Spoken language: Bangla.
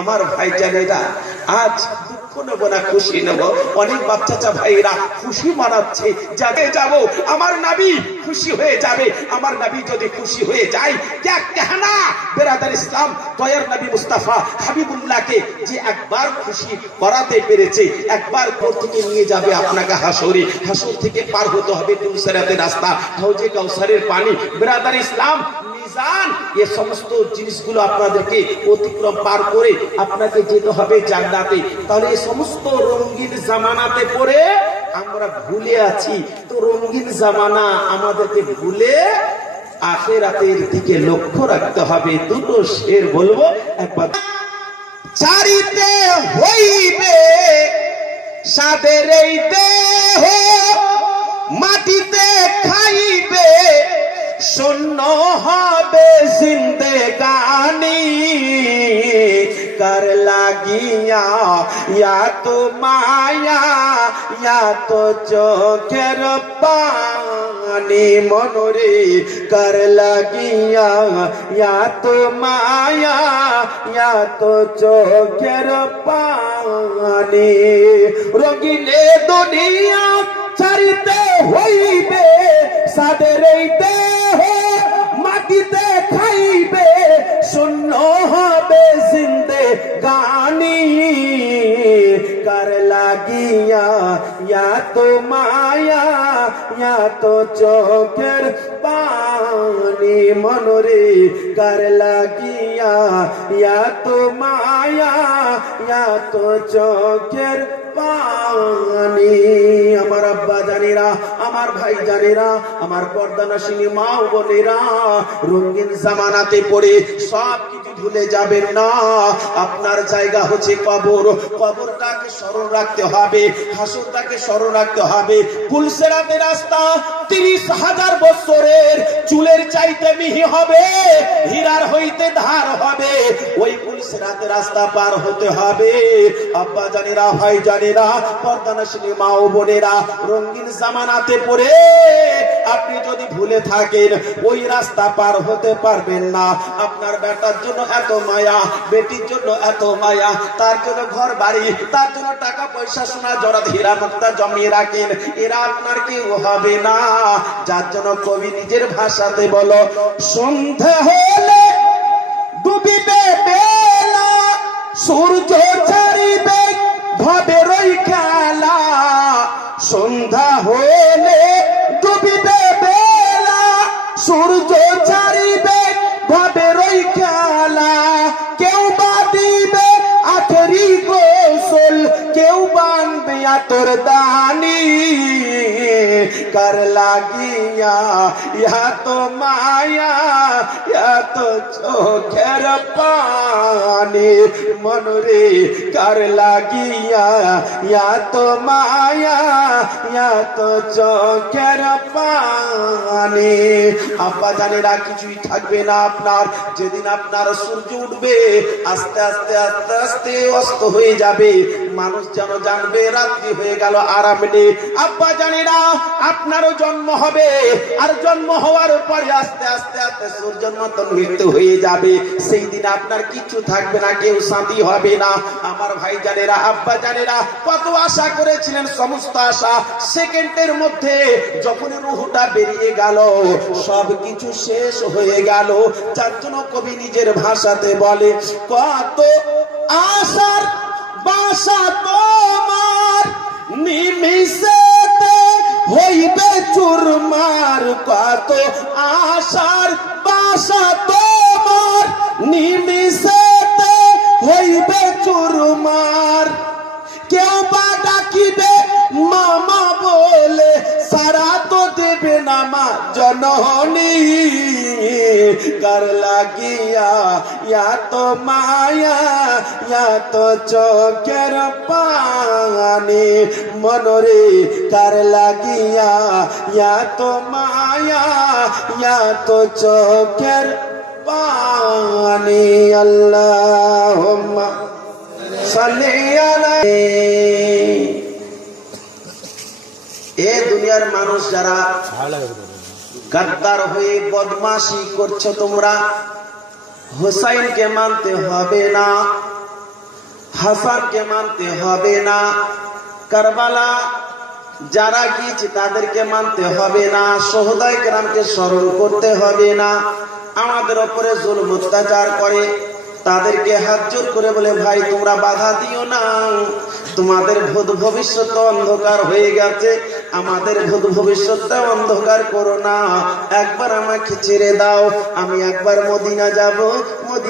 আমার ভাইজানেরা, আজ দুঃখ নেব না খুশি নেব। অনেক বাচ্চা ভাইরা খুশি মানাচ্ছে, যাতে যাব আমার নবী খুশি হয়ে যাবে। আমার নবী যদি খুশি হয়ে যায়, क्या कहना বেরাদার ইসলাম, দয়ার নবী মুস্তাফা হাবিবুল্লাহকে যে একবার খুশি করাতে পেরেছে, একবার ঘর থেকে নিয়ে যাবে আপনাকে হাসরে, হাসর থেকে পার হতে হবে তুলসিরাতের রাস্তা, হাউজে কাউসারের পানি। বেরাদার ইসলাম, মিজান, এই সমস্ত জিনিসগুলো আপনাদেরকে অতিক্রম পার করে আপনাকে যেতে হবে জান্নাতে। তাহলে এই সমস্ত রঙিন জামানাতে পড়ে আমরা ভুলে আছি। তো রঙিন জামানা আমাদেরকে ভুলে আখিরাতের দিকে লক্ষ্য রাখতে হবে। দুটো শের বলবো একবার। চারিতে হইবে সাদের এই দেহ, মাটিতে খাইবে শূন্য হবে জিন্দেগানি। कर লাগিয়া या तो माया या तो চোখের পানি মনরে, कर লাগিয়া या तो माया या तो চোখের পানি। রঙিনে দুনিয়া চারিতে হইবে সাদের এই দেহ, মাটিতে খাইবে শূন্য হবে জিন্দেগানি। कर লাগিয়া या तो माया या तो চোখের পানি মনরে, कर লাগিয়া या तो माया या तो চোখের পানি। আমার আব্বা জানেরা, আমার ভাই জানেরা, আমার পর্দানাশিনী মা ও বোনেরা, রঙিন জামানাতে পড়ে সব কিছু ভুলে যাবেন না। আপনার জায়গা হচ্ছে কবর, কবরটাকে স্মরণ রাখতে হবে, হাসরটাকে স্মরণ রাখতে হবে। পুলসিরাতের রাস্তা 30,000 বছরের চুলের চাইতে মিহি হবে, হীরার হইতে ধার হবে। ওই পুলসিরাতের রাস্তা পার হতে হবে। আব্বা জানেরা, ভাই জানেরা, পর্দানাশিনী মা ও বোনেরা, রঙিন জামানাতে পড়ে আপনি যদি ভুলে থাকেন, ওই রাস্তা পার হতে পারবেন না। আপনার বেটার জন্য এত মায়া, বেটির জন্য এত মায়া, তার জন্য ঘর বাড়ি, তার জন্য টাকা পয়সা সোনা জড়াত হীরা মুক্তা জমিয়ে রাখেন, এরা আপনার কেউ হবে না। যার জন্য কবি নিজের ভাষাতে বলো, সন্ধ্যা হলে ডুবিবে বেলা, সূর্য ছাড়িবে ভবের ওই খেলা। সন্ধ্যা হলে ডুবিবে বেলা, সূর্য ছাড়িবে ভবের ওই খেলা। কেউ বা দিবে আখেরি গোসল, কেউ বানবে আতর দানি। कर লাগিয়া या तो माया या तो চোখের পানি মনরে, कर লাগিয়া या तो माया या तो চোখের পানি। আব্বা জানেরা, কিছুই থাকবে না আপনার। যেদিন আপনার সূর্য উঠবে, আস্তে আস্তে আস্তে আস্তে অস্ত হয়ে যাবে, মানুষ যেন জানবে রাত্রি হয়ে গেল, আরাম নেই। আব্বা জানেরা, আপনারও জন্ম হবে, আর জন্ম হওয়ার পরে আস্তে আস্তে আস্তে সূর্যের মতন মৃত্যু হয়ে যাবে। সেই দিন আপনার কিছু থাকবে না, কেউ শান্তি হবে না। আমার ভাই জানেরা, আব্বা জানেরা, কত আশা করেছিলেন, সমস্ত আশা সেকেন্ডের মধ্যে যখন রুহটা বেরিয়ে গেল, সব কিছু শেষ হয়ে গেল। যার জন্য কবি নিজের ভাষাতে বলে, কত আশার বাসা তোমার নিমিষেতে হইবে চুরমার। কত আশার বাসা তোমার নিমিষেতে হইবে চুরমার। কেউ বা ডাকিবে মামা বলে, সারা তো দেবে না মা জননী। कर লাগিয়া या तो माया या तो চোখের পানি মনরে, कर লাগিয়া या तो माया या तो চোখের পানি। আল্লাহুম্মা সাল্লি আলা। এ দুনিয়ার মানুষ যারা গদ্দার হয়ে বদমাশি করছো, তোমরা হুসাইনকে মানতে হবে না। হাসানকে মানতে হবে না, কারবালা যারা গিয়েছে তাদেরকে মানতে হবে না, শহীদায়ে কেরামকে স্মরণ করতে হবে না, আমাদের উপরে জুলুম অত্যাচার করে তাদেরকে হাত জোর করে বলে ভাই তোমরা বাধা দিও না, তোমাদের ভূত ভবিষ্যৎ অন্ধকার হয়ে গেছে, আমাদের ভূত ভবিষ্যৎটা অন্ধকার করো না, একবার আমাকে ছেড়ে দাও, আমি একবার মদিনা যাব, মদিনা